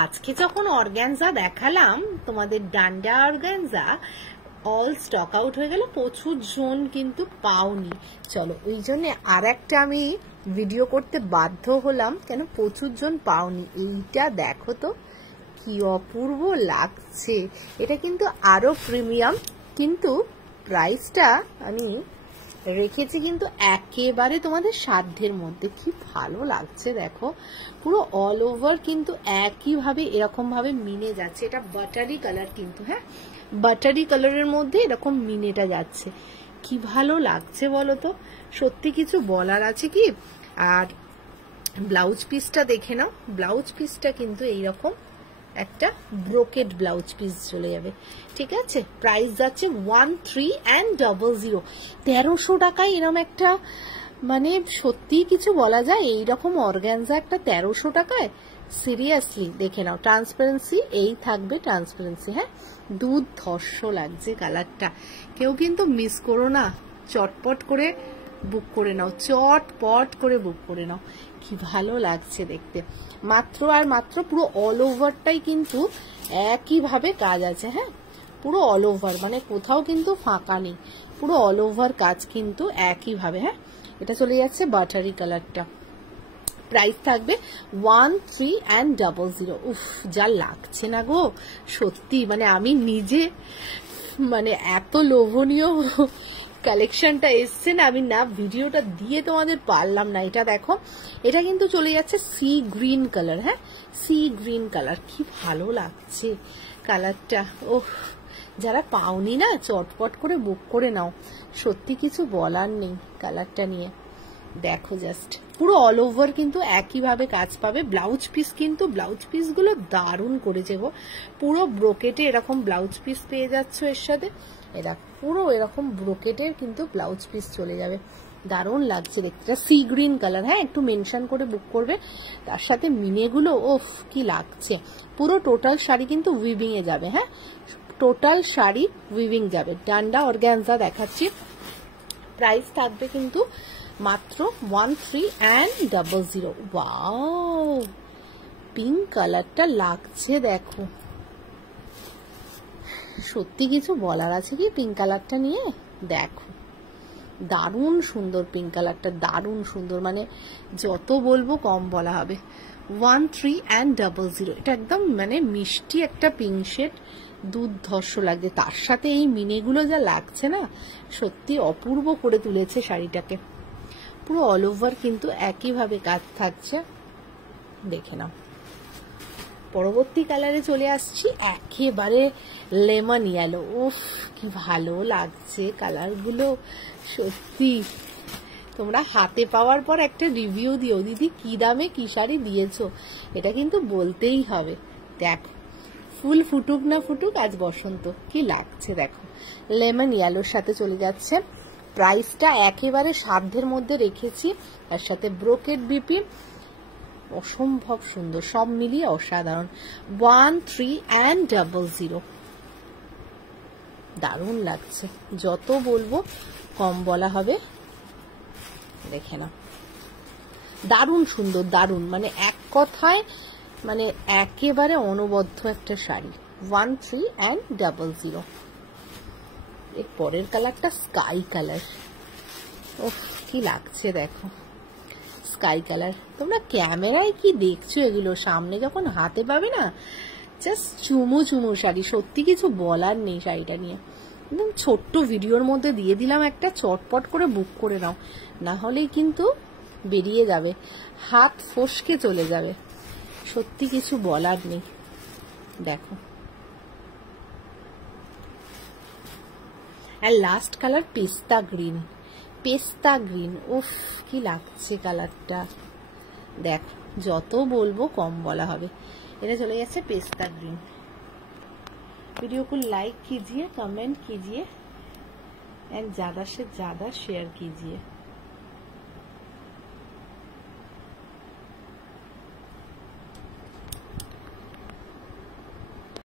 আজকে যখন অর্গানজা দেখালাম তোমাদের, ডান্ডা অর্গানজা অল স্টক আউট হয়ে গেল, প্রচুর জন কিন্তু পাওনি। চলো ওই জন্য আর একটা আমি ভিডিও করতে বাধ্য হলাম, কেন প্রচুর জন পাওনি। এইটা দেখো তো কি অপূর্ব লাগছে, এটা কিন্তু আরো প্রিমিয়াম, কিন্তু প্রাইসটা আমি রেখেছি কিন্তু একেবারে তোমাদের সাধ্যের মধ্যে। কি ভালো লাগছে দেখো, পুরো অল ওভার কিন্তু একইভাবে এরকম ভাবে মিনে যাচ্ছে। এটা বাটারি কালার কিন্তু, হ্যাঁ বাটারি কালারের মধ্যে এরকম মিনেটা যাচ্ছে, কি ভালো লাগছে বলো তো, সত্যি কিছু বলার আছে কি। আর ব্লাউজ পিসটা দেখে নাও, ব্লাউজ পিসটা কিন্তু এইরকম একটা ব্রোকেড ব্লাউজ পিস চলে যাবে, ঠিক আছে। প্রাইস যাচ্ছে 1300। 1300 টাকায় এরকম একটা, মানে সত্যি কিছু বলা যায় এইরকম অর্গানজা একটা 1300 টাকায়, সিরিয়াসলি দেখে নাও। ট্রান্সপারেন্সি এই থাকবে, ট্রান্সপারেন্সি, হ্যাঁ দুর্ধর্ষ লাগছে কালারটা। কেউ কিন্তু মিস করো না, চটপট করে বুক করে নাও, চটপট করে বুক করে নাও, কি ভালো লাগছে দেখতে। মাত্র আর মাত্র পুরো অল ওভারটাই কিন্তু একইভাবে কাজ আছে, হ্যাঁ পুরো অল ওভার, মানে কোথাও কিন্তু ফাঁকা নেই, পুরো অল ওভার কাজ কিন্তু একইভাবে। হ্যাঁ এটা চলে যাচ্ছে বাটারি কালারটা, প্রাইস থাকবে 1300। উফ যা লাগছে না গো সত্যি, মানে আমি নিজে মানে এত লোভনীয় কালেকশনটা এসছে না, আমি না ভিডিওটা দিয়ে তোমাদের পারলাম না। এটা দেখো, এটা কিন্তু চলে যাচ্ছে সি গ্রিন কালার, হ্যাঁ সি গ্রিন কালার, কি ভালো লাগছে কালারটা। ওহ যারা পাওনি না চটপট করে বুক করে নাও, সত্যি কিছু বলার নেই কালারটা নিয়ে। দেখো জাস্ট পুরো অল ওভার কিন্তু একইভাবে কাজ পাবে। ব্লাউজ পিস কিন্তু, ব্লাউজ পিস গুলো দারুণ করেছে গো, পুরো ব্রোকেটে এরকম ব্লাউজ পিস পেয়ে যাচ্ছ এর সাথে। এরা পুরো এরকম ব্রোকেটের কিন্তু ব্লাউজ পিস চলে যাবে, দারুণ লাগছে দেখতে। সি গ্রিন কালার, হ্যাঁ একটু মেনশন করে বুক করবে। তার সাথে মিনেগুলো ওফ কি লাগছে। পুরো টোটাল শাড়ি কিন্তু উইভিং এ যাবে, হ্যাঁ টোটাল শাড়ি উইভিং যাবে। ডান্ডা অর্গানজা দেখাচ্ছি, প্রাইস থাকবে কিন্তু মাত্র 1300। ওয়াও পিঙ্ক কালারটা লাগছে দেখো, সত্যি কিছু বলার আছে কি পিঙ্ক কালারটা নিয়ে। দেখো দারুণ সুন্দর পিঙ্ক কালারটা, দারুণ সুন্দর, মানে যত বলবো কম বলা হবে। 1300, এটা একদম মানে মিষ্টি একটা পিঙ্ক শেড, দুর্ধর্ষ লাগছে। তার সাথে এই মিনেগুলো যা লাগছে না, সত্যি অপূর্ব করে তুলেছে শাড়িটাকে। পুরো অল ওভার কিন্তু একইভাবে কাজ থাকছে, দেখে নাও। পরবর্তী কালারে চলে আসছি, একেবারে লেমন ইয়েলো। উফ কি ভালো লাগছে কালারগুলো সত্যি। তোমরা হাতে পাওয়ার পর একটা রিভিউ দিও, দিদি কি দামে কি শাড়ি দিয়েছো, এটা কিন্তু বলতেই হবে। দেখো ফুল ফুটুক না ফুটুক, আজ বসন্ত, কি লাগছে দেখো। লেমন ইয়েলোর সাথে চলে যাচ্ছে, প্রাইসটা একেবারে সাধ্যের মধ্যে রেখেছি। তার সাথে ব্রোকেট বিপি, অসম্ভব সুন্দর, সব মিলিয়ে অসাধারণ। 1300, দারুণ লাগছে, যত বলবো কম বলা হবে। দেখে না দারুণ সুন্দর, দারুণ, মানে এক কথায় মানে একেবারে অনবদ্য একটা শাড়ি। 1300। এর পরের কালারটা স্কাই কালার, ওহ কি লাগছে দেখো স্কাই কালার। তোমরা ক্যামেরায় কি দেখছো এগুলো, সামনে যখন হাতে পাবে না জাস্ট চুমু চুমু শাড়ি, সত্যি কিছু বলার নেই শাড়িটা নিয়ে। একদম ছোট্ট ভিডিওর মধ্যে দিয়ে দিলাম একটা, চটপট করে বুক করে নাও, না হলেই কিন্তু বেরিয়ে যাবে, হাত ফসকে চলে যাবে, সত্যি কিছু বলার নেই। দেখো আর লাস্ট কালার পেস্তা গ্রিন, পেস্তা গ্রিন, উফ কি লাগছে কালারটা। দেখ যত বলবো কম বলা হবে। এটা চলে যাচ্ছে पेस्ता ग्रीन। वीडियो को लाइक कीजिए, कमेंट कीजिए एंड ज्यादा से ज्यादा शेयर कीजिए।